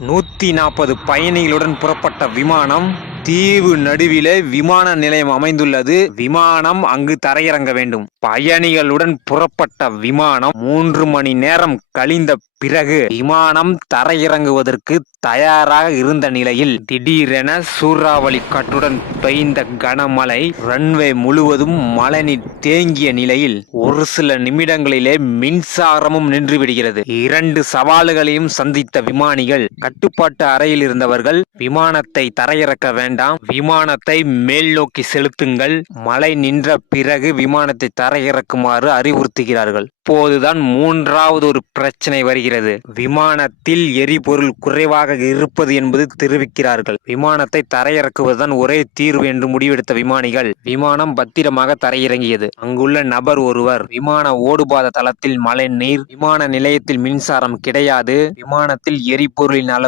நூத்தி நாற்பது பயணிகளுடன் புறப்பட்ட விமானம் தீவு நடுவிலே விமான நிலையம் அமைந்துள்ளது. விமானம் அங்கு தரையிறங்க வேண்டும். பயணிகளுடன் புறப்பட்ட விமானம் மூன்று மணி நேரம் கழிந்த பிறகு விமானம் தரையிறங்குவதற்கு தயாராக இருந்த நிலையில் திடீரென சூறாவளி காற்றுடன் பெய்ந்த கனமழை ரன்வே முழுவதும் மழைநீர் தேங்கிய நிலையில் ஒரு சில நிமிடங்களிலே மின்சாரமும் நின்றுவிடுகிறது. இரண்டு சவால்களையும் சந்தித்த விமானிகள் கட்டுப்பாட்டு அறையில் இருந்தவர்கள் விமானத்தை தரையிறக்க வேண்டாம் விமானத்தை மேல் நோக்கி செலுத்துங்கள் மழை நின்ற பிறகு விமானத்தை தரையிறக்குமாறு அறிவுறுத்துகிறார்கள். அப்போதுதான் மூன்றாவது ஒரு பிரச்சனை வருகிறது. விமானத்தில் எரிபொருள் குறைவாக இருப்பது என்பது தெரிவிக்கிறார்கள். விமானத்தை தரையிறக்குவதுதான் ஒரே தீர்வு என்று முடிவெடுத்த விமானிகள் விமானம் பத்திரமாக தரையிறங்கியது. அங்குள்ள நபர் ஒருவர் விமான ஓடுபாத தளத்தில் மழை நீர் விமான நிலையத்தில் மின்சாரம் கிடையாது விமானத்தில் எரிபொருளின் அளவு